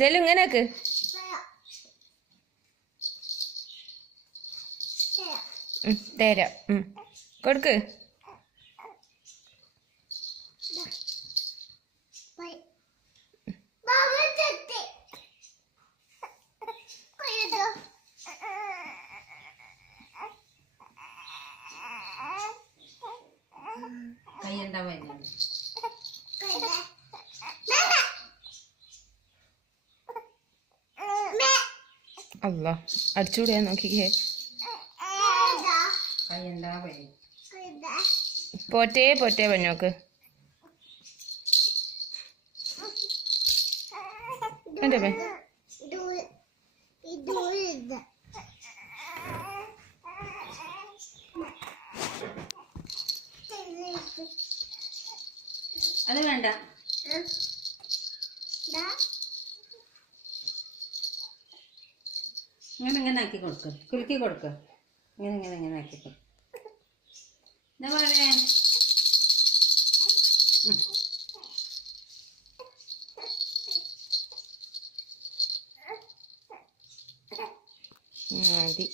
ജലു ഇങ്ങനെയാക്ക്. തരാം. കൊടുക്ക്. അല്ലാ അടിച്ചുകൂടിയാ നോക്കിക്കേ. പോറ്റേ പോറ്റേ പഞ്ഞോക്ക്. എൻ്റെ പേ അത് വേണ്ട. ഇങ്ങനെ ആക്കി കൊടുക്ക, കുലുക്കി കൊടുക്ക. ഇങ്ങനെ ആക്കി കൊടുക്ക. എന്താ പറയാ? മതി.